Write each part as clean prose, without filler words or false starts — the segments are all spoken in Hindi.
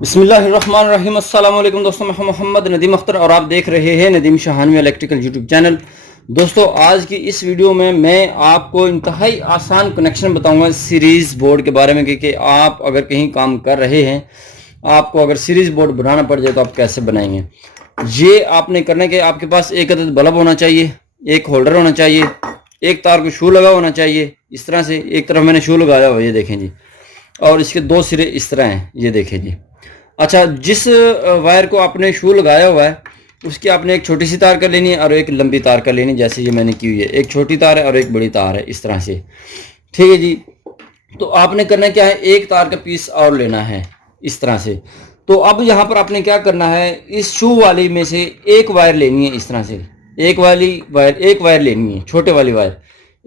बिस्मिल्लाहिर्रहमानिर्रहीम। अस्सलाम वालेकुम दोस्तों, मैं मोहम्मद नदीम अख्तर और आप देख रहे हैं नदीम शाहानवी इलेक्ट्रिकल यूट्यूब चैनल। दोस्तों, आज की इस वीडियो में मैं आपको इंतहाई आसान कनेक्शन बताऊंगा सीरीज़ बोर्ड के बारे में कि आप अगर कहीं काम कर रहे हैं, आपको अगर सीरीज़ बोर्ड बनाना पड़ जाए तो आप कैसे बनाएंगे। ये आपने करने के आपके पास एक अदद बल्ब होना चाहिए, एक होल्डर होना चाहिए, एक तार को शू लगा होना चाहिए। इस तरह से एक तरफ मैंने शू लगाया हुआ, ये देखें जी, और इसके दो सिरे इस तरह हैं, ये देखें जी। अच्छा, जिस वायर को आपने शू लगाया हुआ है उसकी आपने एक छोटी सी तार कर लेनी है और एक लंबी तार कर लेनी है, जैसे ये मैंने की हुई है। एक छोटी तार है और एक बड़ी तार है, इस तरह से। ठीक है जी। तो आपने करना क्या है, एक तार का पीस और लेना है इस तरह से। तो अब यहाँ पर आपने क्या करना है, इस शू वाली में से एक वायर लेनी है इस तरह से। एक वायर लेनी है, छोटे वाली वायर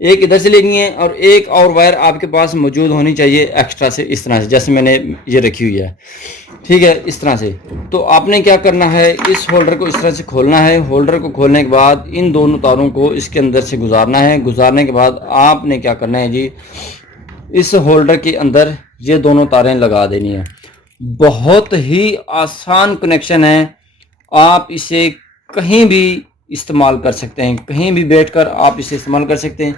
एक इधर से लेनी है और एक और वायर आपके पास मौजूद होनी चाहिए एक्स्ट्रा से, इस तरह से जैसे मैंने ये रखी हुई है। ठीक है, इस तरह से। तो आपने क्या करना है, इस होल्डर को इस तरह से खोलना है। होल्डर को खोलने के बाद इन दोनों तारों को इसके अंदर से गुजारना है। गुजारने के बाद आपने क्या करना है जी, इस होल्डर के अंदर ये दोनों तारें लगा देनी है। बहुत ही आसान कनेक्शन है, आप इसे कहीं भी इस्तेमाल कर सकते हैं, कहीं भी बैठकर आप इसे इस्तेमाल कर सकते हैं।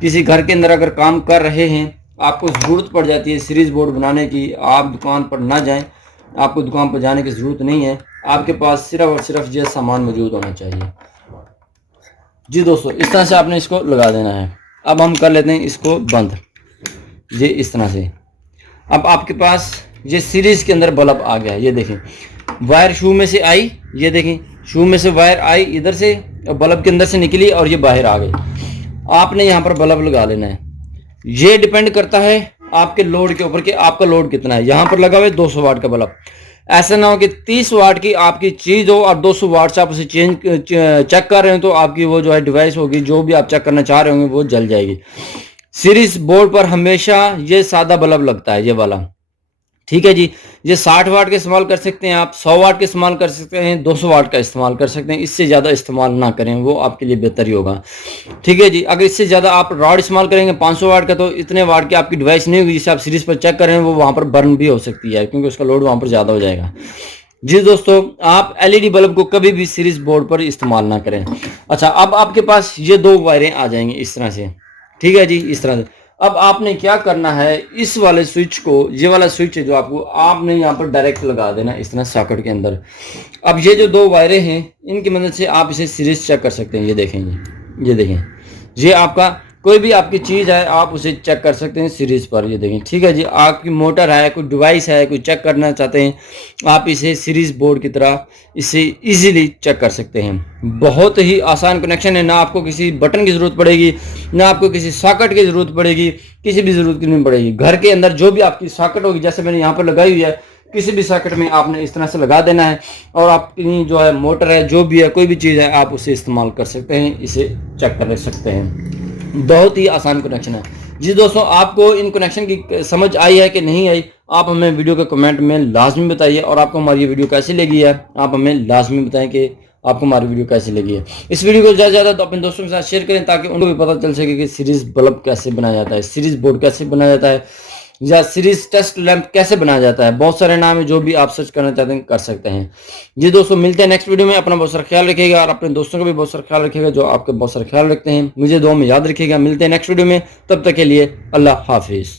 किसी घर के अंदर अगर काम कर रहे हैं, आपको ज़रूरत पड़ जाती है सीरीज़ बोर्ड बनाने की, आप दुकान पर ना जाएं, आपको दुकान पर जाने की ज़रूरत नहीं है। आपके पास सिर्फ और सिर्फ ये सामान मौजूद होना चाहिए जी। दोस्तों, इस तरह से आपने इसको लगा देना है। अब हम कर लेते हैं इसको बंद, ये इस तरह से। अब आपके पास ये सीरीज़ के अंदर बल्ब आ गया, ये देखें। वायर शू में से आई, ये देखें, शू में से वायर आई इधर से, बल्ब के अंदर से निकली और ये बाहर आ गई। आपने यहाँ पर बल्ब लगा लेना है। ये डिपेंड करता है आपके लोड के ऊपर कि आपका लोड कितना है। यहाँ पर लगा हुआ है 200 वाट का बल्ब। ऐसा ना हो कि 30 वाट की आपकी चीज़ हो और 200 वाट से आप उसे चेक कर रहे हो, तो आपकी वो जो है डिवाइस होगी, जो भी आप चेक करना चाह रहे होंगे, वो जल जाएगी। सीरीज बोर्ड पर हमेशा ये सादा बल्ब लगता है, ये वाला। ठीक है जी। ये 60 वाट का इस्तेमाल कर सकते हैं आप, 100 वाट का इस्तेमाल कर सकते हैं, 200 वाट का इस्तेमाल कर सकते हैं। इससे ज़्यादा इस्तेमाल ना करें, वो आपके लिए बेहतर ही होगा। ठीक है जी। अगर इससे ज़्यादा आप रॉड इस्तेमाल करेंगे 500 वाट का, तो इतने वाट की आपकी डिवाइस नहीं होगी जिससे आप सीरीज पर चेक करें, वो वहाँ पर बर्न भी हो सकती है, क्योंकि उसका लोड वहाँ पर ज़्यादा हो जाएगा जी। दोस्तों, आप एलईडी बल्ब को कभी भी सीरीज बोर्ड पर इस्तेमाल ना करें। अच्छा, अब आपके पास ये दो वायरें आ जाएंगी इस तरह से। ठीक है जी, इस तरह से। अब आपने क्या करना है, इस वाले स्विच को, ये वाला स्विच है जो आपने यहाँ पर डायरेक्ट लगा देना इस तरह सॉकेट के अंदर। अब ये जो दो वायरें हैं, इनकी मदद से आप इसे सीरीज चेक कर सकते हैं। ये देखेंगे, ये देखें, ये आपका कोई भी आपकी चीज़ है, आप उसे चेक कर सकते हैं सीरीज पर। ये देखें, ठीक है जी। आपकी मोटर है, कोई डिवाइस है, कोई चेक करना चाहते हैं, आप इसे सीरीज बोर्ड की तरह इसे इजीली चेक कर सकते हैं। बहुत ही आसान कनेक्शन है, ना आपको किसी बटन की ज़रूरत पड़ेगी, ना आपको किसी सॉकेट की ज़रूरत पड़ेगी, किसी भी ज़रूरत की नहीं पड़ेगी। घर के अंदर जो भी आपकी सॉकेट होगी, जैसे मैंने यहाँ पर लगाई हुई है, किसी भी सॉकेट में आपने इस तरह से लगा देना है और आपकी जो है मोटर है, जो भी है, कोई भी चीज़ है, आप उसे इस्तेमाल कर सकते हैं, इसे चेक कर सकते हैं। बहुत ही आसान कनेक्शन है जी। दोस्तों, आपको इन कनेक्शन की समझ आई है कि नहीं आई, आप हमें वीडियो के कमेंट में लाजमी बताइए। और आपको हमारी ये वीडियो कैसी लगी है, आप हमें लाजमी बताएं कि आपको हमारी वीडियो कैसी लगी है। इस वीडियो को ज़्यादा ज़्यादा तो अपने दोस्तों के साथ शेयर करें, ताकि उनको भी पता चल सके कि सीरीज बल्ब कैसे बनाया जाता है, सीरीज बोर्ड कैसे बनाया जाता है, या सीरीज टेस्ट लैंप कैसे बनाया जाता है। बहुत सारे नाम है, जो भी आप सर्च करना चाहते हैं कर सकते हैं जी। दोस्तों, मिलते हैं नेक्स्ट वीडियो में। अपना बहुत सारा ख्याल रखिएगा और अपने दोस्तों का भी बहुत सारा ख्याल रखिएगा, जो आपके बहुत सारा ख्याल रखते हैं। मुझे दुआ में याद रखिएगा। मिलते हैं नेक्स्ट वीडियो में, तब तक के लिए अल्लाह हाफिज़।